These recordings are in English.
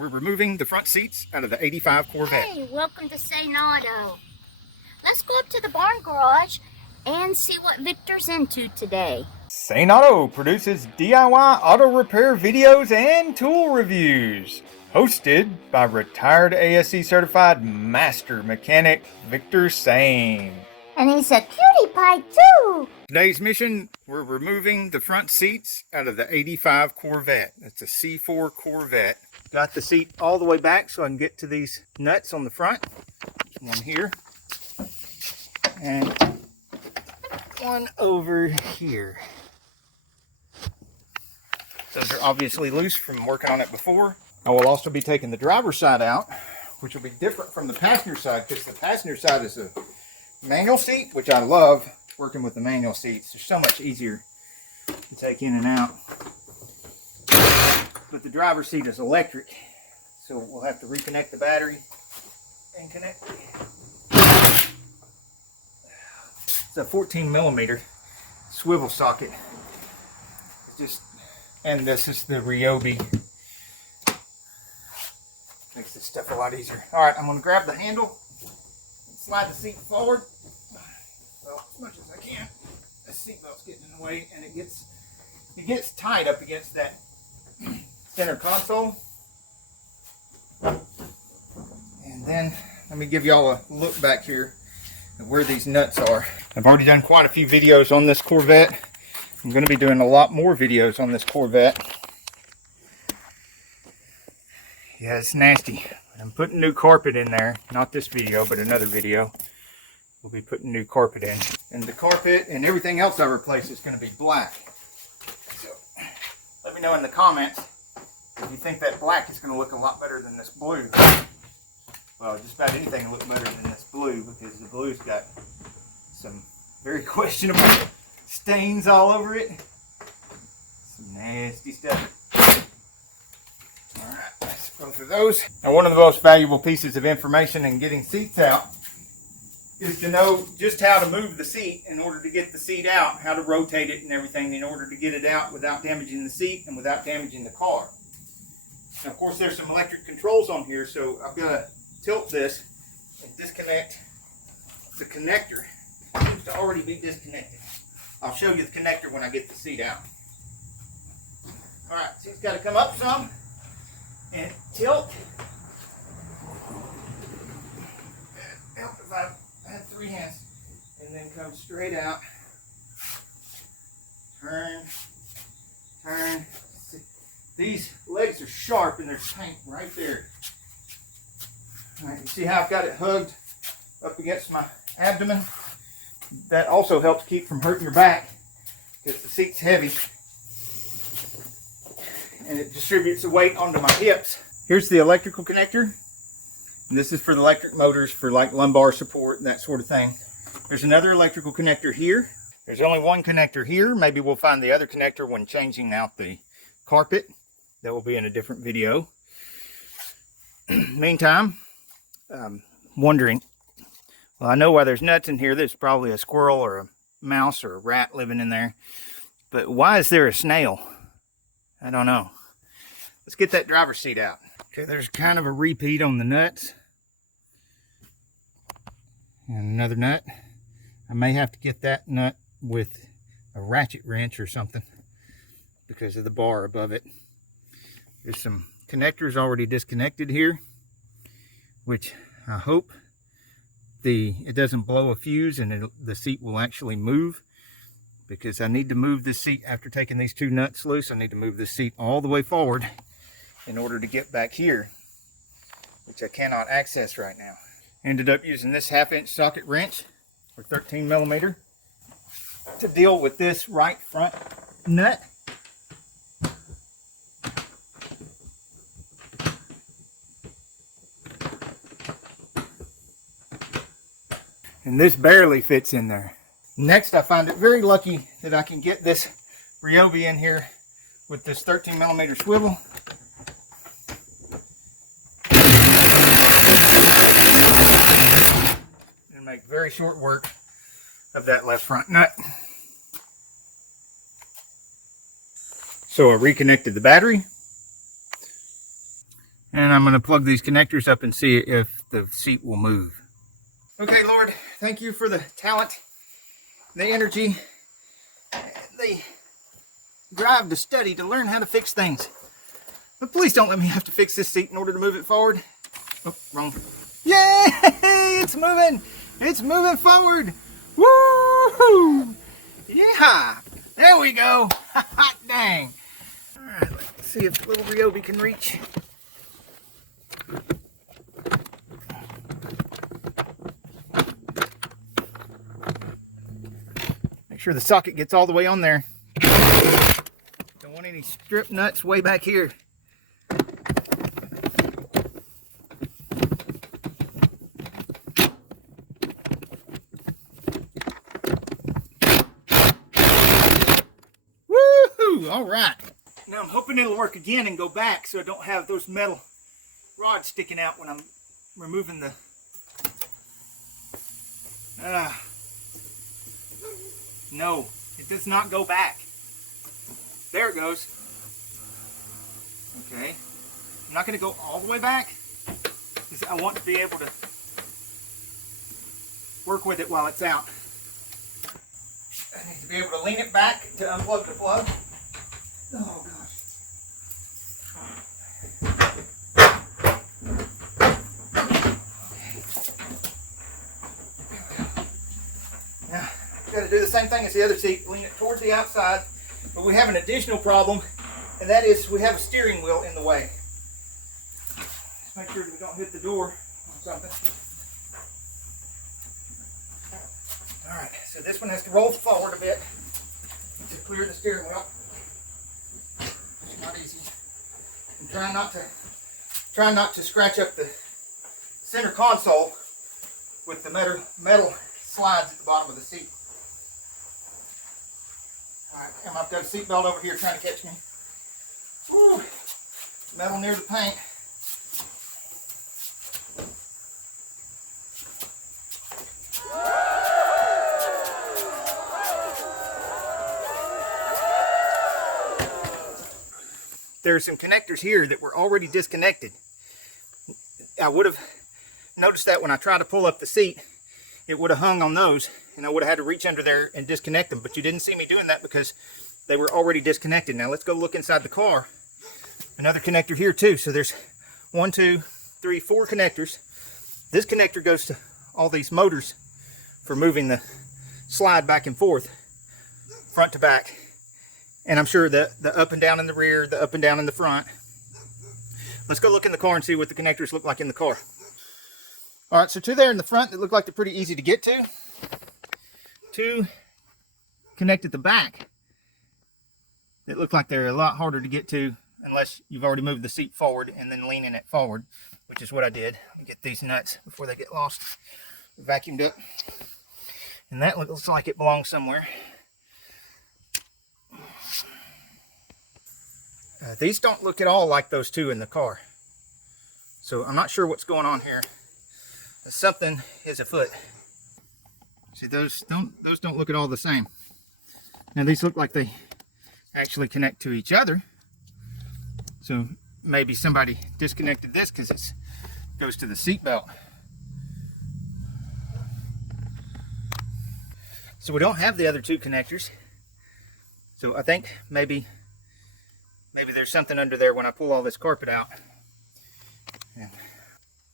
we're removing the front seats out of the 85 Corvette. Hey, welcome to Saneauto. Let's go up to the barn garage and see what Victor's into today. Saneauto produces DIY auto repair videos and tool reviews. Hosted by retired ASE certified master mechanic Victor Sane. And he's a cutie pie too. Today's mission, we're removing the front seats out of the 85 Corvette. That's a C4 Corvette. Got the seat all the way back so I can get to these nuts on the front. One here. And one over here. Those are obviously loose from working on it before. I will also be taking the driver's side out, which will be different from the passenger side because the passenger side is a manual seat, which I love working with the manual seats. They're so much easier to take in and out. But the driver's seat is electric, so we'll have to reconnect the battery and connect it. It's a 14mm swivel socket. And this is the Ryobi. Makes this stuff a lot easier. All right, I'm going to grab the handle and slide the seat forward. Well, as much as I can. The seat belt's getting in the way, and it gets tied up against that center console. And then let me give y'all a look back here at where these nuts are. I've already done quite a few videos on this Corvette. I'm going to be doing a lot more videos on this Corvette. Yeah, it's nasty. I'm putting new carpet in there. Not this video, but another video. We'll be putting new carpet in. And the carpet and everything else I replace is going to be black. So let me know in the comments if you think that black is going to look a lot better than this blue. Well, just about anything will look better than this blue because the blue's got some very questionable stains all over it. Some nasty stuff. Alright, let's go through those. Now, one of the most valuable pieces of information in getting seats out is to know just how to move the seat in order to get the seat out, how to rotate it and everything in order to get it out without damaging the seat and without damaging the car. Now, of course, there's some electric controls on here, so I've got to tilt this and disconnect the connector. It seems to already be disconnected. I'll show you the connector when I get the seat out. Alright, seat's got to come up some and tilt. Help if I had three hands. And then come straight out. Turn, turn. These legs are sharp and there's paint right there. Alright, you see how I've got it hugged up against my abdomen? That also helps keep from hurting your back because the seat's heavy and it distributes the weight onto my hips. Here's the electrical connector. And this is for the electric motors for like lumbar support and that sort of thing. There's another electrical connector here. There's only one connector here. Maybe we'll find the other connector when changing out the carpet. That will be in a different video. Meantime, wondering, well, I know why there's nuts in here. There's probably a squirrel or a mouse or a rat living in there. But why is there a snail? I don't know. Let's get that driver's seat out. Okay, there's kind of a repeat on the nuts. And another nut. I may have to get that nut with a ratchet wrench or something because of the bar above it. There's some connectors already disconnected here, which I hope it doesn't blow a fuse and the seat will actually move, because I need to move this seat after taking these two nuts loose. I need to move this seat all the way forward in order to get back here, which I cannot access right now. Ended up using this 1/2-inch socket wrench or 13mm to deal with this right front nut. And this barely fits in there. Next, I find it very lucky that I can get this Ryobi in here with this 13mm swivel. And make very short work of that left front nut. So I reconnected the battery. And I'm going to plug these connectors up and see if the seat will move. Okay, Lord, thank you for the talent, the energy, the drive to study, to learn how to fix things. But please don't let me have to fix this seat in order to move it forward. Oh, wrong. Yay! It's moving! It's moving forward! Woo-hoo! Yeah! There we go! Hot dang! Alright, let's see if little Ryobi can reach. Make sure the socket gets all the way on there. Don't want any strip nuts way back here. Woohoo! All right. Now I'm hoping it'll work again and go back so I don't have those metal rods sticking out when I'm removing the no, it does not go back. There it goes. Okay. I'm not going to go all the way back because I want to be able to work with it while it's out. I need to be able to lean it back to unplug the plug. Oh gosh. Now, got to do the same thing as the other seat, lean it towards the outside, but we have an additional problem, and that is we have a steering wheel in the way. Just make sure that we don't hit the door on something. Alright, so this one has to roll forward a bit to clear the steering wheel. It's not easy. And try not to scratch up the center console with the metal slides at the bottom of the seat. Alright, I've got a seat belt over here trying to catch me. Woo! Metal near the paint. There are some connectors here that were already disconnected. I would have noticed that when I tried to pull up the seat, it would have hung on those, and I would have had to reach under there and disconnect them, but you didn't see me doing that because they were already disconnected. Now let's go look inside the car. Another connector here too. So there's 1, 2, 3, 4 connectors. This connector goes to all these motors for moving the slide back and forth, front to back. And I'm sure the up and down in the rear, the up and down in the front. Let's go look in the car and see what the connectors look like in the car. All right, so two there in the front that look like they're pretty easy to get to. Two connect at the back that look like they're a lot harder to get to unless you've already moved the seat forward and then leaning it forward, which is what I did. Let me get these nuts before they get lost. Vacuumed up. And that looks like it belongs somewhere. These don't look at all like those two in the car. So I'm not sure what's going on here. Something is afoot. See, those don't look at all the same. Now these look like they actually connect to each other. So maybe somebody disconnected this because it goes to the seat belt. So we don't have the other two connectors. So I think maybe there's something under there when I pull all this carpet out. And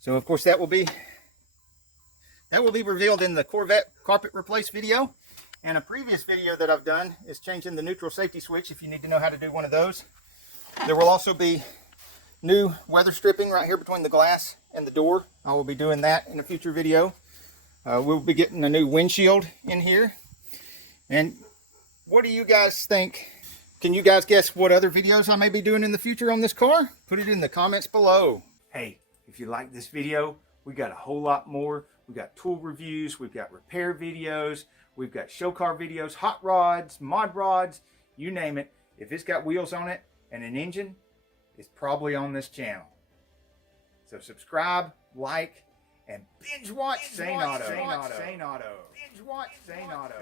so of course that will be revealed in the Corvette carpet replace video. And a previous video that I've done is changing the neutral safety switch if you need to know how to do one of those. There will also be new weather stripping right here between the glass and the door. I will be doing that in a future video. We'll be getting a new windshield in here. And what do you guys think? Can you guys guess what other videos I may be doing in the future on this car? Put it in the comments below. Hey, if you like this video, we got a whole lot more. We got tool reviews, we've got repair videos, we've got show car videos, hot rods, mod rods, you name it. If it's got wheels on it and an engine, it's probably on this channel. So subscribe, like, and binge watch Saneauto. Binge watch Saneauto.